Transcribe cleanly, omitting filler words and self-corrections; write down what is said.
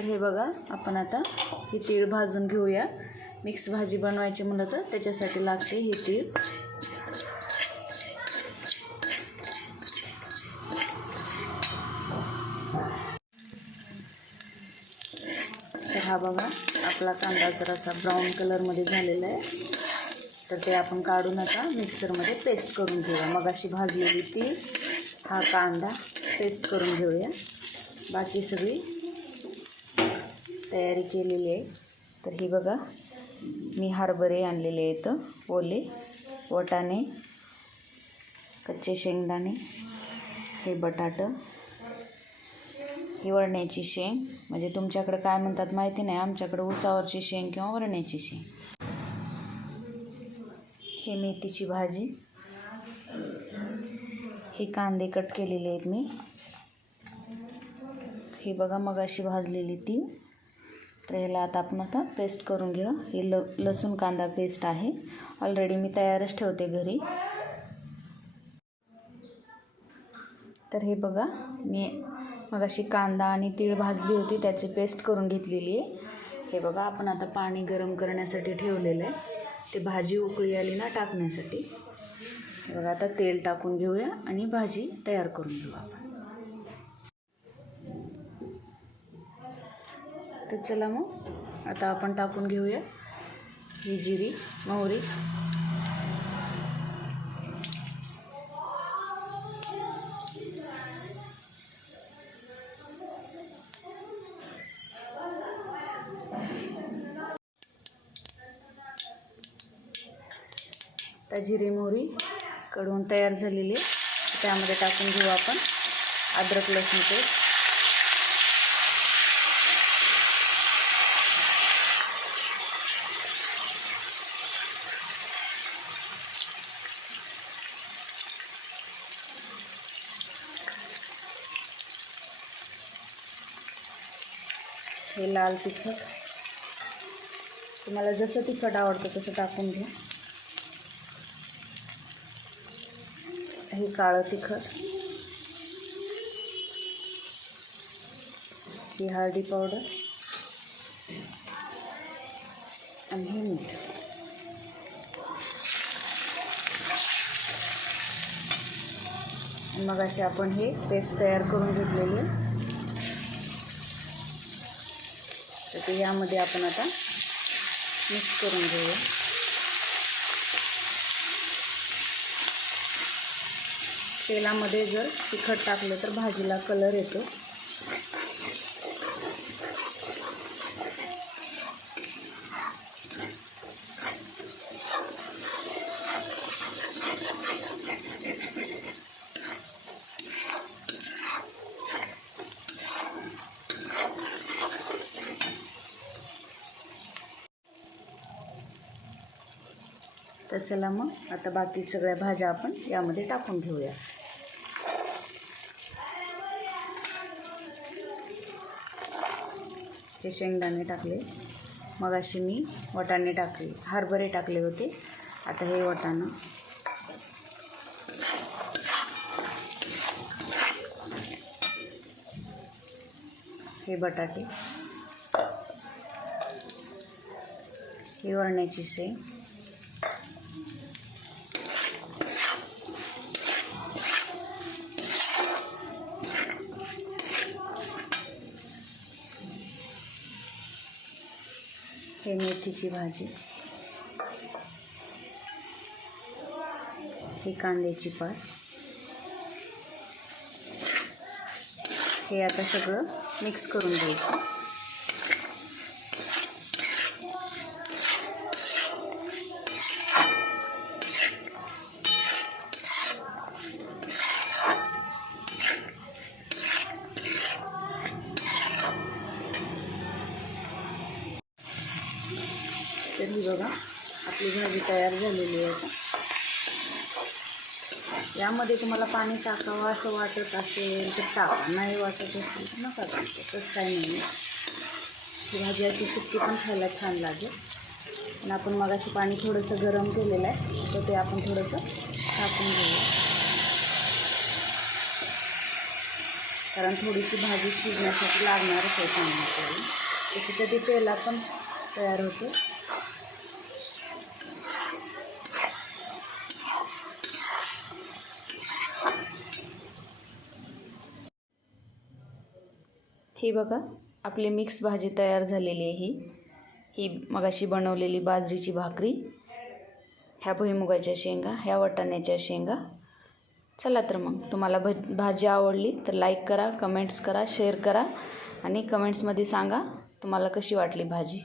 तर हे बघा, आपण आता ही तीळ भाजून घेऊया. मिक्स भाजी बनवायची म्हणलं तर त्याच्यासाठी लागते ही तीळ. तर हा बघा, आपला कांदा जरासा ब्राऊन कलरमध्ये झालेला आहे. तर ते आपण काढून आता मिक्सरमध्ये पेस्ट करून घेऊया. मगाशी भाजलेली तीळ, हा कांदा पेस्ट करून घेऊया. बाकी सगळी तयारी केलेली आहे. तर ही बघा, मी हरभरे आणलेले आहेत, ओले वाटाणे, कच्चे शेंगदाणे, हे बटाटं, ही वरण्याची शेंग, म्हणजे तुमच्याकडे काय म्हणतात माहिती नाही, आमच्याकडे उसावरची शेंग किंवा वरण्याची शेंग, हे मेथीची भाजी, हे कांदे कट केलेले आहेत मी, हे बघा मगाशी भाजलेली ती. तर ह्याला आता आपण पेस्ट करून घेऊ. हे लसूण कांदा पेस्ट आहे, ऑलरेडी मी तयारच ठेवते घरी. तर हे बघा, मी मगाशी कांदा आणि तीळ भाजली होती, त्याची पेस्ट करून घेतलेली आहे. हे बघा, आपण आता पाणी गरम करण्यासाठी ठेवलेलं आहे, ते भाजी उकळी आली ना टाकण्यासाठी. हे बघा, आता तेल टाकून घेऊया आणि भाजी तयार करून घेऊ आपण. तर चला मग आता आपण टाकून घेऊया ही जिरी, मोहरी, तर जिरे मोहरी कढवून तयार झालेली, त्यामध्ये टाकून घेऊ आपण अद्रक लसूण पेस्ट. हे लाल तिखट, तुम्हाला जसं तिखट आवडतं तसं टाकून घ्या. हे काळं तिखट, ही हळदी पावडर आणि हे मीठ. मग अशी आपण हे पेस्ट तयार करून घेतलेली आहे. तर ते यामध्ये आपण आता मिक्स करून घेऊया. तेलामध्ये जर तिखट टाकलं तर भाजीला कलर येतो. तर चला मग आता बाकी सगळ्या भाज्या आपण यामध्ये टाकून घेऊया. हे शेंगदाणे टाकले, मगाशी मी वाटाणे टाकले, हरभरे टाकले होते, आता हे वाटाणा, हे बटाटे, ही वरण्याची शेंग, हे मेथीची भाजी, ही कांद्याची पात. हे आता सगळं मिक्स करून घ्यायचं. तर ही बघा, आपली भाजी तयार झालेली आहे. यामध्ये तुम्हाला पाणी टाकावं असं वाटत असेल तर टाका, नाही वाटत असेल तर नका टाकू, तसं काही नाही. ही भाजी अशी सुक्की पण खायला छान लागेल. आणि आपण मगाशी पाणी थोडंसं गरम केलेलं आहे, तर ते आपण थोडंसं टाकून घेऊया. कारण थोडीशी भाजी शिजण्यासाठी लागणारच आहे चांगली आपल्याला. तशी कधी तेला पण तयार होते. ही बघा आपली मिक्स भाजी तयार झालेली आहे. ही मगाशी बनवलेली बाजरीची भाकरी, ह्या भुईमुगाच्या शेंगा, ह्या वाटाण्याच्या शेंगा. चला तर मग तुम्हाला भाजी आवडली तर लाईक करा, कमेंट्स करा, शेअर करा आणि कमेंट्समध्ये सांगा तुम्हाला कशी वाटली भाजी.